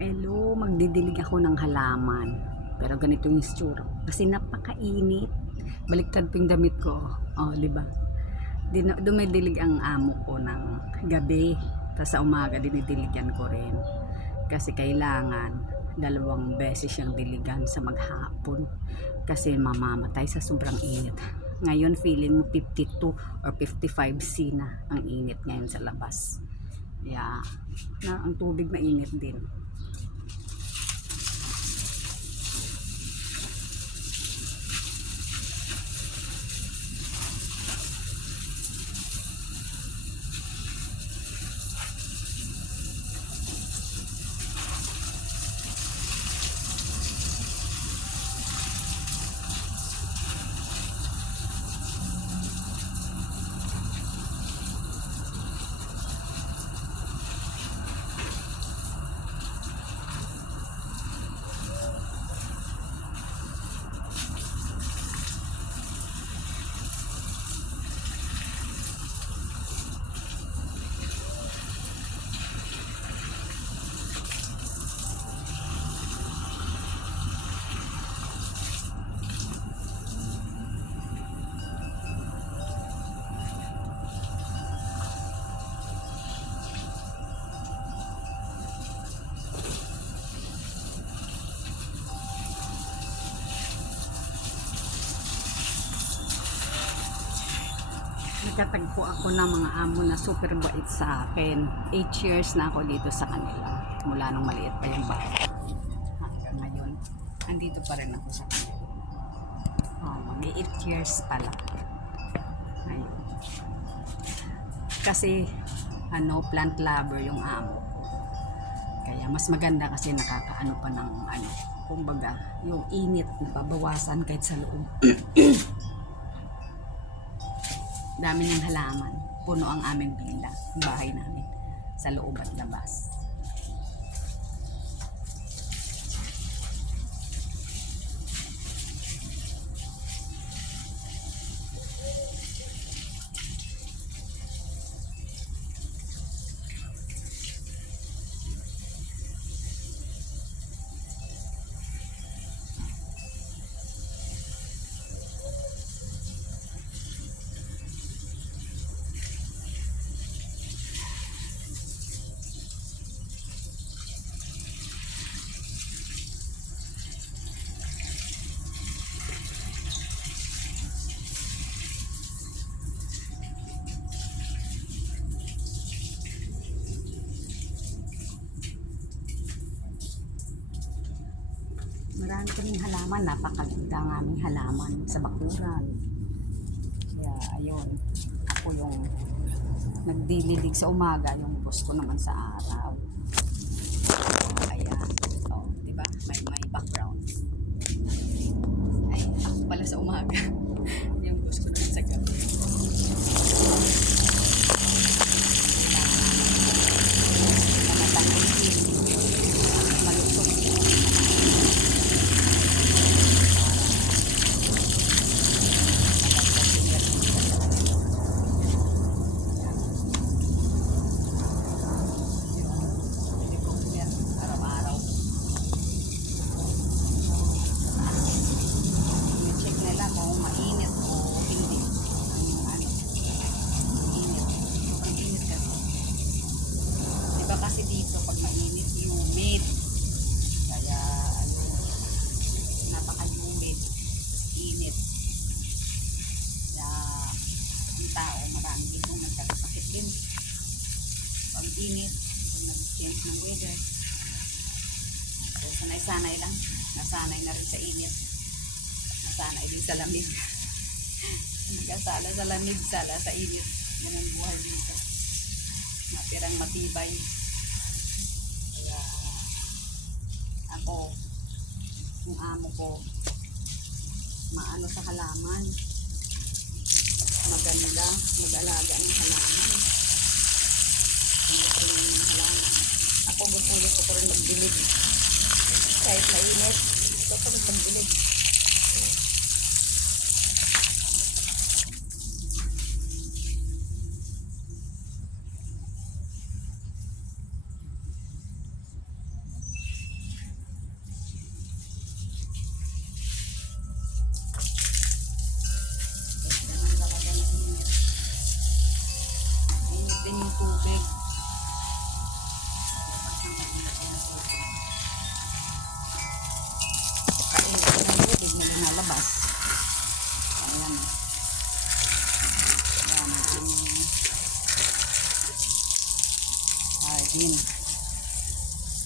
Hello, magdidilig ako ng halaman. Pero ganito yung itsura. Kasi napakainit. Baliktad po yung damit ko. Oh, di ba? Dumidilig ang amo ko ng gabi. Tapos sa umaga dinidiligyan ko rin. Kasi kailangan 2 beses siyang diligan sa maghapon. Kasi mamamatay sa sobrang init. Ngayon feeling mo 52 or 55 C na ang init ngayon sa labas. Yeah. Ang tubig mainit din. Nagkatagpo ako ng mga amo na super bait sa akin. 8 years na ako dito sa kanila. Mula nung maliit pa yung bata. Hanggang ngayon, andito pa rin ako sa kanila. Oh, mag 8 years pala. Ayun. Kasi, plant lover yung amo ko. Kaya mas maganda kasi nakakaano pa ng kumbaga, yung init nababawasan kahit sa loob. Dami ng halaman. Puno ang aming villa, bahay namin, sa loob at labas. Marami kaming halaman, napakaganda ng aming halaman sa bakuran. Kaya ayun, ako yung nagdililig sa umaga, yung boss ko naman sa araw. Ayan, di ba? May background. Ay, ako pala sa umaga. Yung boss ko naman sa gabi. Kasi dito pag mainit, humid. Kaya napaka-humid, init. Kaya yung tao, marami dito nagkakasakit din. Pag init, pag nag-change ng weather. So, sanay-sanay lang. Nasanay na rin sa init. Nasanay din sa lamig. Nagkasala sa lamig, sala sa init. Ganun buhay dito. Natirang matibay. Kaya ako, yung amo ko, maano sa halaman, maganda, mag-alaga ng halaman. Gusto niya ng halaman. Ako gusto ko rin magdilig. Kahit mainit, gusto ko rin magdilig.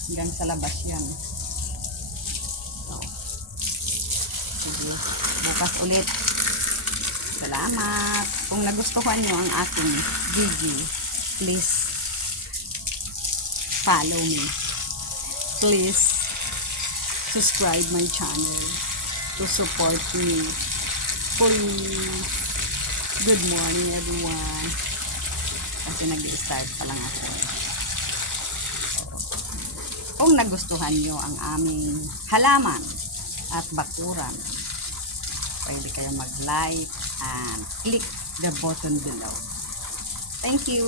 Hanggang sa labas yan. So, sige, bukas ulit. Salamat. Kung nagustuhan nyo ang aking video, please follow me. Please subscribe my channel to support me. Please. Good morning everyone. Kasi nag-start pa lang ako. Kung nagustuhan nyo ang aming halaman at bakuran, pwede kayo mag-like and click the button below. Thank you.